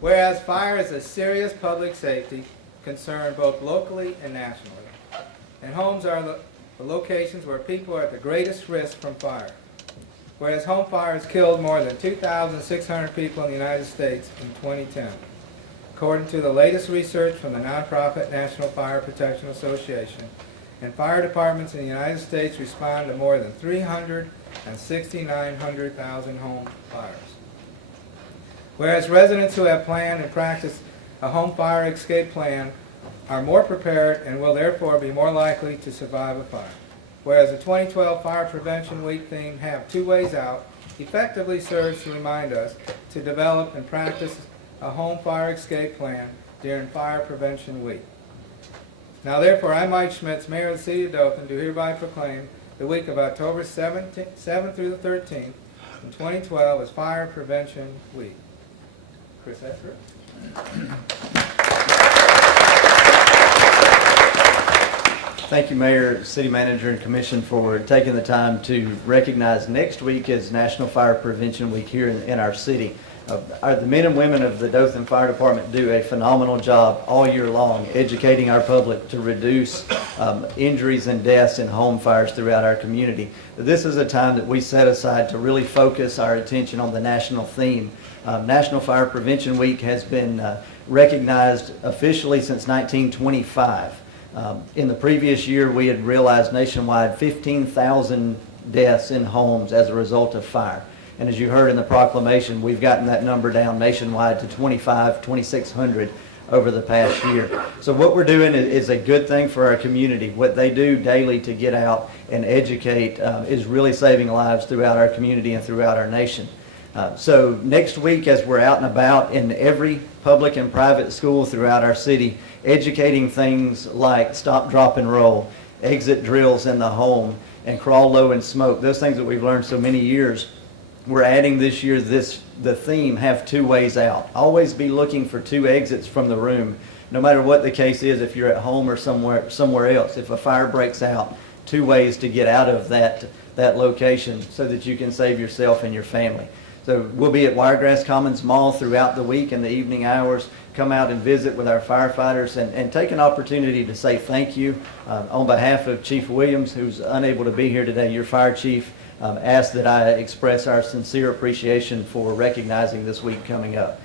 Whereas fire is a serious public safety concern both locally and nationally, and homes are the locations where people are at the greatest risk from fire. Whereas home fires killed more than 2,600 people in the United States in 2010. According to the latest research from the nonprofit National Fire Protection Association, and fire departments in the United States respond to more than 369,000 home fires. Whereas residents who have planned and practiced a home fire escape plan are more prepared and will therefore be more likely to survive a fire. Whereas the 2012 Fire Prevention Week theme, Have Two Ways Out, effectively serves to remind us to develop and practice a home fire escape plan during Fire Prevention Week. Now therefore, I, Mike Schmitz, Mayor of the City of Dothan, do hereby proclaim the week of October 7th through the 13th in 2012 as Fire Prevention Week. Chris Esper. Thank you, Mayor, City Manager, and Commission for taking the time to recognize next week as National Fire Prevention Week here in our city. The men and women of the Dothan Fire Department do a phenomenal job all year long educating our public to reduce injuries and deaths in home fires throughout our community. This is a time that we set aside to really focus our attention on the national theme. National Fire Prevention Week has been recognized officially since 1925. In the previous year, we had realized nationwide 15,000 deaths in homes as a result of fire. And as you heard in the proclamation, we've gotten that number down nationwide to 2,600 over the past year. So what we're doing is a good thing for our community. What they do daily to get out and educate is really saving lives throughout our community and throughout our nation. So next week, as we're out and about in every public and private school throughout our city, educating things like stop, drop, and roll, exit drills in the home, and crawl low and smoke, those things that we've learned so many years, we're adding this year the theme, Have Two Ways Out. Always be looking for two exits from the room, no matter what the case is, if you're at home or somewhere else. If a fire breaks out, two ways to get out of that location so that you can save yourself and your family. So we'll be at Wiregrass Commons Mall throughout the week in the evening hours. Come out and visit with our firefighters and take an opportunity to say thank you. On behalf of Chief Williams, who's unable to be here today, your fire chief, asked that I express our sincere appreciation for recognizing this week coming up.